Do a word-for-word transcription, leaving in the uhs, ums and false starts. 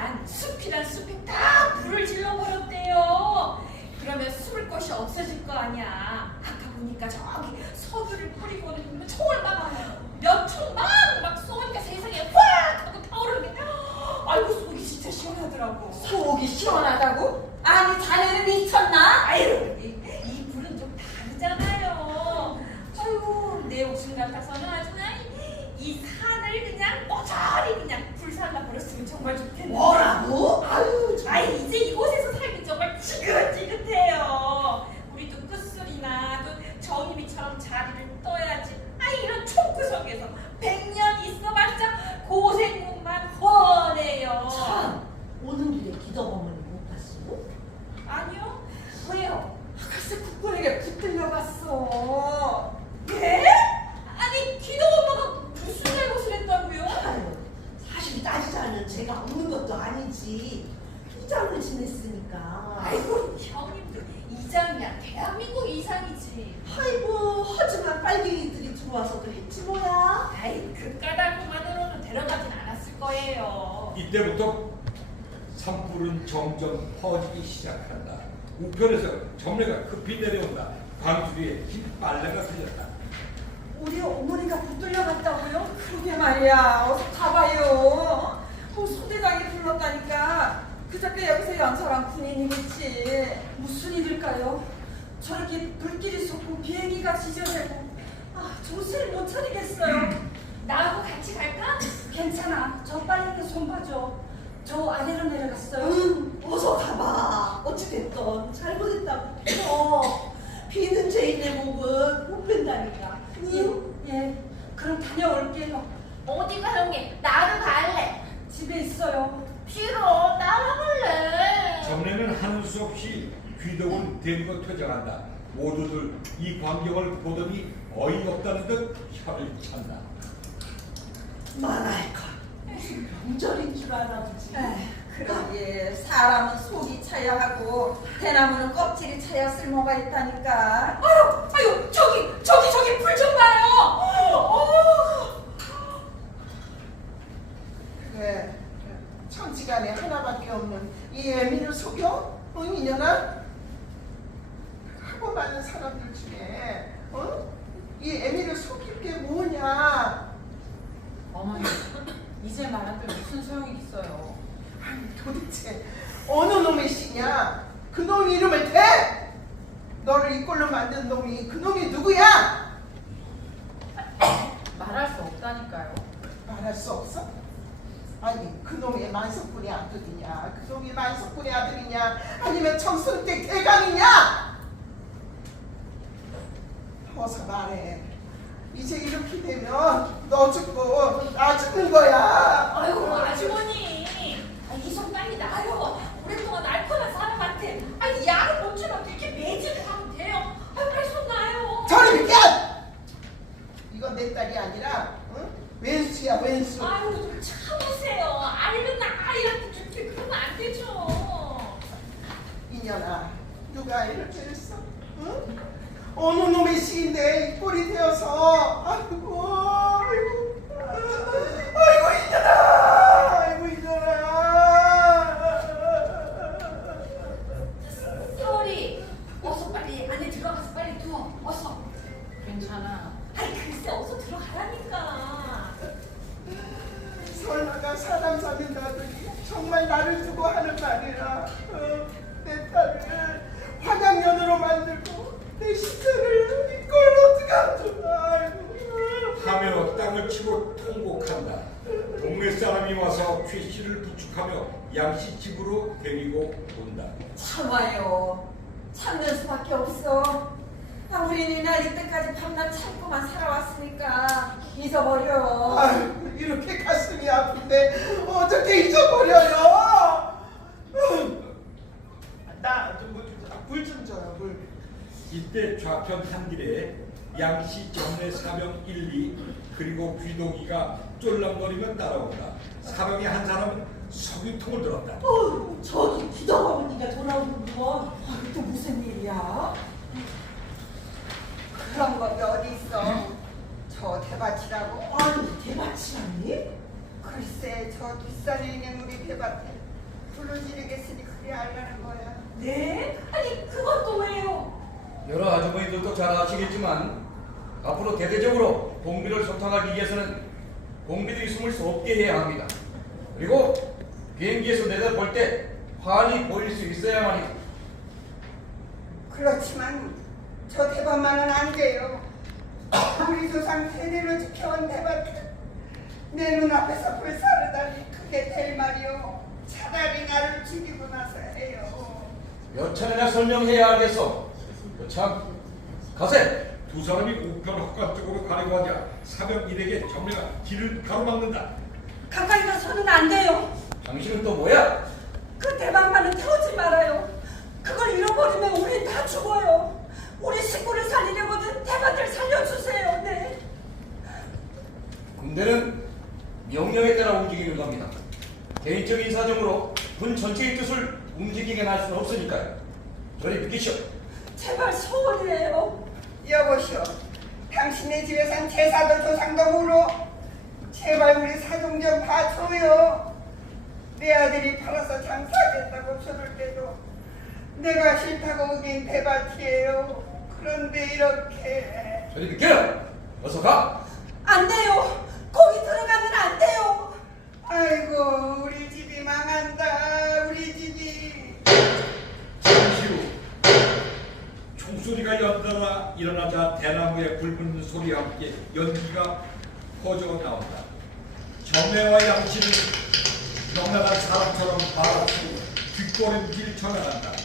그동안 숲이란 숲이 다 불을 질러버렸대요. 그러면 숨을 곳이 없어질 거 아니야. 아까 보니까 저기 석유를 뿌리고는 총을 막몇총막막 쏘니까 세상에 확 하고 타오르는 게 아이고 속이 진짜 시원하더라고. 속이 시원하다고? 아니 자네는 미쳤나? 아유 이, 이 불은 좀 다르잖아요. 아이고 내 목숨 같아서는 아주 그냥 이 산을 그냥 뽀짝이 그냥 불살라 버렸으면 정말 좋겠네. 뭐라고? 아유 참. 아이 이제 이곳에서 살기 정말 지긋지긋해요. 우리도 끝소리나 또 정희미처럼 자리를 떠야지. 아이 이런 총구석에서 백년 있어봤자 고생만 훤해요. 참 오는 길에 기도범을 못 봤어? 아니요. 왜요? 글쎄 국군에게 붙들려 갔어. 예? 아니 기도 엄마가 무슨 잘못을 했다고요? 아유 사실 따지자면 제가 없는 것도 아니지. 이장을 지냈으니까. 아이고 형님도 이장이야 대한민국 이상이지. 아이고 하지만 빨갱이들이 들어와서도 했지 뭐야. 아이 그 까닭만으로는 데려가진 않았을 거예요. 이때부터 산불은 점점 퍼지기 시작한다. 우편에서 점례가 급히 내려온다. 광주리에 흰 빨래가 들렸다. 우리 어머니가 붙들려 갔다고요? 그러게 말이야. 어서 가봐요. 어, 소대장이 불렀다니까. 그저께 여기서 연설한 군인이겠지. 무슨 일일까요? 저렇게 불길이 쏟고 비행기가 지저대고 아 정신을 못 차리겠어요. 나하고 같이 갈까? 괜찮아. 저 빨리 손 봐줘. 저 아래로 내려갔어요. 응, 어서 가봐. 어찌됐건 잘못했다고 빌어. 비는 죄인의 목은 못 뺀다니까. 응? 예, 예. 그럼 다녀올게요. 어디 가는게? 나도 갈래. 집에 있어요. 싫어. 따라갈래. 점례는 하는 수 없이 귀덕을 데리고 퇴장한다. 모두들 이 광경을 보더니 어이없다는 듯 혀를 찬다. 말할 것. 무슨 명절인 줄 알아 보지. 그러게 사람은 속이 차야 하고 대나무는 껍질이 차야 쓸모가 있다니까. 아유, 아유, 저기, 저기, 저기 불 좀 봐요. 어. 그래, 천지간에 하나밖에 없는 이 애미를 속여? 어, 이년아? 하고 많은 사람들 중에 어? 이 애미를 속일 게 뭐냐? 어머니 이제 말한들 무슨 소용이 있어요. 아니, 도대체 어느 놈의 씨냐? 그 놈 이름을 대! 너를 이 꼴로 만든 놈이 그 놈이 누구야? 말할 수 없다니까요. 말할 수 없어? 아니 그 놈이 만석군의 아들이냐? 그 놈이 만석군의 아들이냐? 아니면 청순댁 대감이냐? 어서 말해. 이제 이렇게 되면 너 죽고 나 죽는 거야. 아유, 아주머니. 아, 이손 빨리 나요. 오랫동안 앓거나 사람한테. 아니, 약을 못 주면 이렇게 매질을 하면 돼요. 아유, 빨리 손 놔요. 저리 비켜! 이건 내 딸이 아니라 응? 왼수야 왼수. 아유, 좀 참으세요. 알면 아이한테 그렇게 그러면 안 되죠. 이년아, 누가 이렇게 했어? 응? 어느 놈의 시인데 이 꼴이 되어서 아이고 아이고 아이고 이년아 아이고 이년아. 사월이, 어서 빨리 안에 들어가서 빨리 누워. 어서. 괜찮아. 아이, 글쎄, 어서 들어가라니까. 설마가 사람 사귄다더니 정말 나를 두고 하는 말이야. 어, 내 딸을 화장년으로 만들고 내 시체를 이꼴로 어떡하죠. 하며 땅을 치고 통곡한다. 동네 사람이 와서 최 씨를 부축하며 양씨 집으로 데리고 온다. 참아요. 참는 수밖에 없어. 아, 우린 이날 이때까지 밤낮 참고만 살아왔으니까 잊어버려. 아유, 이렇게 가슴이 아픈데 어떻게 잊어버려요? 나물좀 줘요, 물. 이때 좌편 한 길에 양씨 정례 사병 일, 이 그리고 귀동이가 쫄랑거리며 따라온다. 사병의 한 사람은 석유통을 들었다. 어, 저기 기도어머니가 돌아오는 건. 아, 또 무슨 일이야? 그런 것이 어디 있어? 저 대밭이라고? 아니 대마치라니? 글쎄 저 뒷산에 있는 우리 대밭에 불을 지르겠으니 그래 하려는 거야. 네? 아니 그건 또 왜요? 여러 아주머니들도 잘 아시겠지만 앞으로 대대적으로 공비를 소탕하기 위해서는 공비들이 숨을 수 없게 해야 합니다. 그리고 비행기에서 내다볼 때 환히 보일 수 있어야만이. 그렇지만 저 대밭만은 안 돼요. 우리 조상 세대로 지켜온 대밭을 내 눈앞에서 불사르다니 그게 될 말이오. 차라리 나를 죽이고 나서 해요. 몇 차례나 설명해야 하겠어. 참 가세. 두 사람이 우편 헛간 쪽으로 가려고 하자 사병 일에게 정례가 길을 가로막는다. 가까이 가서는 안 돼요. 당신은 또 뭐야? 그 대방만은 태우지 말아요. 그걸 잃어버리면 우린 다 죽어요. 우리 식구를 살리려거든 대방들 살려주세요. 네. 군대는 명령에 따라 움직이는 겁니다. 개인적인 사정으로 군 전체의 뜻을 움직이게 할 수는 없으니까요. 저리 비키시오. 제발 소원이에요. 여보시오, 당신의 집에 산 제사도 조상도 물어. 제발 우리 사정 좀 봐줘요. 내 아들이 팔아서 장사하겠다고 저럴 때도 내가 싫다고 오긴 대밭이에요. 그런데 이렇게 저리 비켜. 어서 가. 안 돼요. 거기 들어가면 안 돼요. 아이고 우리 집이 망한다. 우리 집이. 잠시 후 총소리가 연달아 일어나자 대나무에 불 붙는 소리와 함께 연기가 퍼져 나온다. 정례와 양씨는 명나라 사람처럼 바라쓰고 뒷걸음질 쳐나간다.